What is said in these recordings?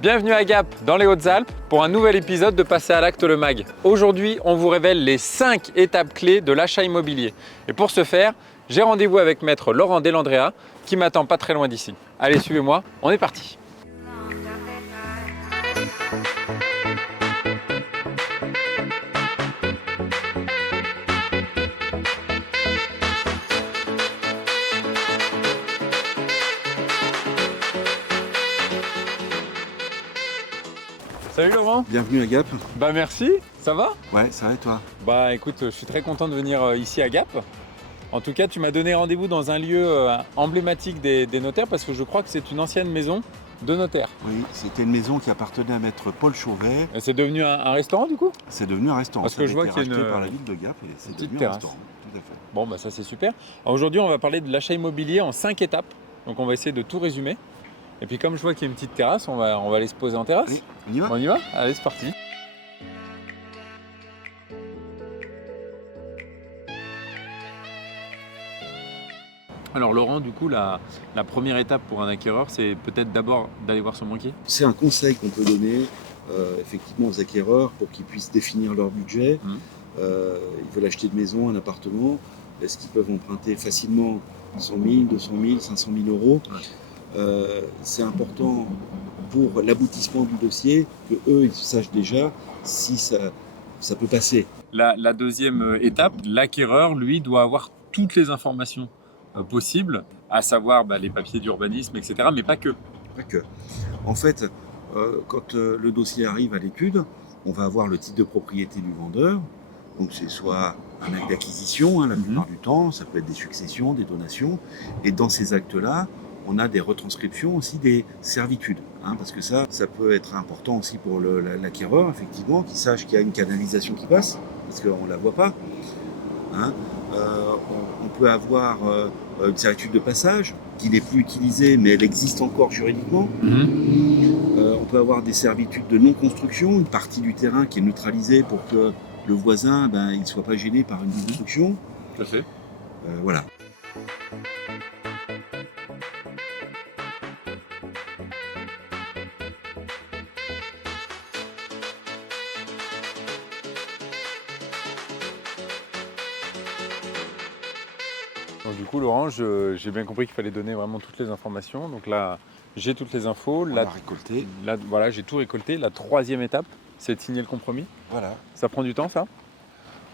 Bienvenue à Gap, dans les Hautes-Alpes, pour un nouvel épisode de Passer à l'acte le MAG. Aujourd'hui, on vous révèle les 5 étapes clés de l'achat immobilier. Et pour ce faire, j'ai rendez-vous avec maître Laurent Delandrea, qui m'attend pas très loin d'ici. Allez, suivez-moi, on est parti. Salut Laurent. Bienvenue à Gap. Bah merci, ça va? Ouais, ça va et toi? Bah écoute, je suis très content de venir ici à Gap. En tout cas, tu m'as donné rendez-vous dans un lieu emblématique des notaires parce que je crois que c'est une ancienne maison de notaire. Oui, c'était une maison qui appartenait à maître Paul Chauvet. Et c'est devenu un restaurant du coup? C'est devenu un restaurant. Parce que je vois qu'il qu'il y a racheté par la ville de Gap et c'est petite devenu terrasse. un restaurant. Tout à fait. Bon bah ça c'est super. Alors, aujourd'hui on va parler de l'achat immobilier en 5 étapes. Donc on va essayer de tout résumer. Et puis comme je vois qu'il y a une petite terrasse, on va aller se poser en terrasse. Allez, on y va? On y va? Allez, c'est parti. Alors Laurent, du coup, la première étape pour un acquéreur, c'est peut-être d'abord d'aller voir son banquier. C'est un conseil qu'on peut donner effectivement aux acquéreurs pour qu'ils puissent définir leur budget. Ils veulent acheter une maison, un appartement. Est-ce qu'ils peuvent emprunter facilement 100 000, 200 000, 500 000 euros? C'est important pour l'aboutissement du dossier que eux ils sachent déjà si ça peut passer. La deuxième étape, l'acquéreur, lui, doit avoir toutes les informations possibles, à savoir les papiers d'urbanisme, etc., mais pas que. Pas que. En fait, quand le dossier arrive à l'étude, on va avoir le titre de propriété du vendeur. Donc c'est soit un acte d'acquisition, la plupart du temps, ça peut être des successions, des donations. Et dans ces actes-là, on a des retranscriptions aussi des servitudes. Parce que ça peut être important aussi pour l'acquéreur, effectivement, qu'il sache qu'il y a une canalisation qui passe, parce qu'on ne la voit pas. On peut avoir une servitude de passage qui n'est plus utilisée, mais elle existe encore juridiquement. On peut avoir des servitudes de non-construction, une partie du terrain qui est neutralisée pour que le voisin il ne soit pas gêné par une construction. Tout à fait. Voilà. Donc, du coup, Laurent, j'ai bien compris qu'il fallait donner vraiment toutes les informations. Donc là, j'ai toutes les infos. On a récolté. Là, voilà, j'ai tout récolté. La troisième étape, c'est de signer le compromis. Voilà. Ça prend du temps, ça?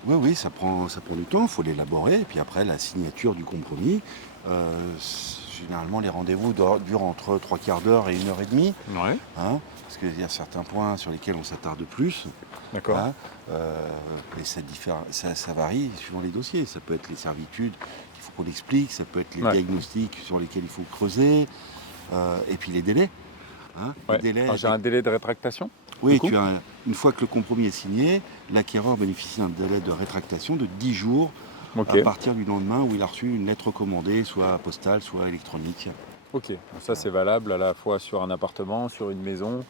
Oui, ça prend du temps, il faut l'élaborer. Et puis après, la signature du compromis. Généralement, les rendez-vous durent entre 3/4 d'heure et 1h30. Ouais. Parce qu'il y a certains points sur lesquels on s'attarde plus. D'accord. Et ça varie suivant les dossiers. Ça peut être les servitudes qu'il faut qu'on explique, ça peut être les diagnostics sur lesquels il faut creuser, et puis les délais. Les délais. Alors, j'ai un délai de rétractation? Oui, une fois que le compromis est signé, l'acquéreur bénéficie d'un délai de rétractation de 10 jours à partir du lendemain où il a reçu une lettre recommandée, soit postale, soit électronique. Ok, donc ça c'est valable à la fois sur un appartement, sur une maison,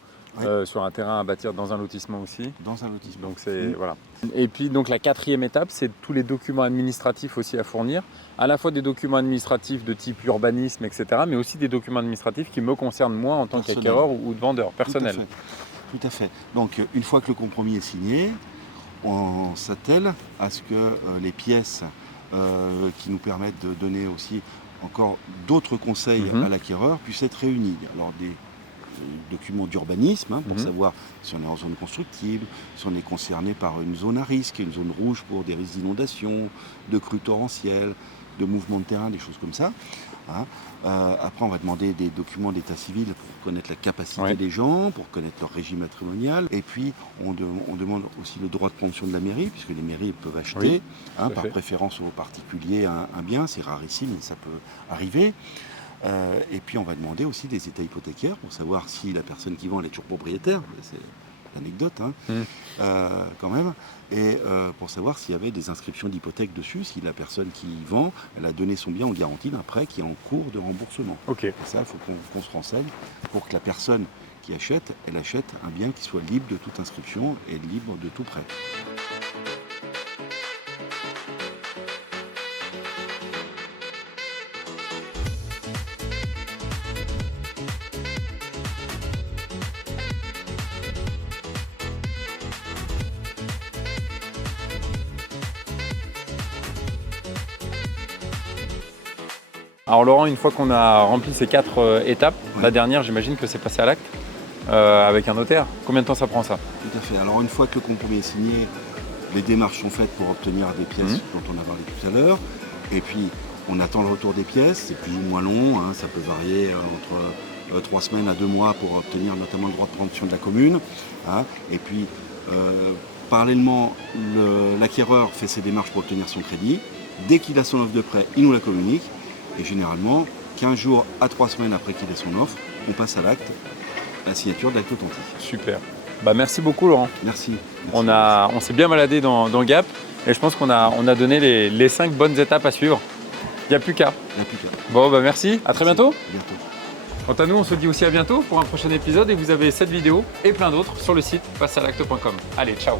sur un terrain à bâtir dans un lotissement aussi. Dans un lotissement. Donc c'est voilà. Et puis donc la quatrième étape, c'est tous les documents administratifs aussi à fournir, à la fois des documents administratifs de type urbanisme, etc., mais aussi des documents administratifs qui me concernent moi en tant qu'acquéreur ou de vendeur personnel. Tout à fait. Donc une fois que le compromis est signé, on s'attelle à ce que les pièces qui nous permettent de donner aussi encore d'autres conseils à l'acquéreur puissent être réunies. Alors des documents d'urbanisme pour savoir si on est en zone constructible, si on est concerné par une zone à risque, une zone rouge pour des risques d'inondation, de crues torrentielles, de mouvements de terrain, des choses comme ça. Après, on va demander des documents d'état civil pour connaître la capacité des gens, pour connaître leur régime matrimonial. Et puis, on demande aussi le droit de pension de la mairie, puisque les mairies peuvent acheter, par préférence aux particuliers, un bien. C'est rarissime, mais ça peut arriver. Et puis, on va demander aussi des états hypothécaires pour savoir si la personne qui vend elle est toujours propriétaire. C'est l'anecdote, quand même. Et pour savoir s'il y avait des inscriptions d'hypothèque dessus, si la personne qui vend, elle a donné son bien en garantie d'un prêt qui est en cours de remboursement. Et ça, il faut qu'on se renseigne pour que la personne qui achète, elle achète un bien qui soit libre de toute inscription et libre de tout prêt. Alors Laurent, une fois qu'on a rempli ces 4 étapes, Ouais. la dernière, j'imagine que c'est passé à l'acte avec un notaire. Combien de temps ça prend ça? Tout à fait. Alors une fois que le compromis est signé, les démarches sont faites pour obtenir des pièces dont on a parlé tout à l'heure. Et puis on attend le retour des pièces, c'est plus ou moins long, hein, ça peut varier entre 3 semaines à 2 mois pour obtenir notamment le droit de préemption de la commune. Hein. Et puis parallèlement, l'acquéreur fait ses démarches pour obtenir son crédit. Dès qu'il a son offre de prêt, il nous la communique. Et généralement, 15 jours à 3 semaines après qu'il ait son offre, on passe à l'acte, la signature de l'acte authentique. Super. Bah, merci beaucoup Laurent. Merci. On s'est bien baladé dans Gap et je pense qu'on a donné les 5 bonnes étapes à suivre. Il n'y a plus qu'à. Il n'y a plus qu'à. Bon, bah merci. À très bientôt. À bientôt. Quant à nous, on se dit aussi à bientôt pour un prochain épisode et vous avez cette vidéo et plein d'autres sur le site passealacte.com. Allez, ciao.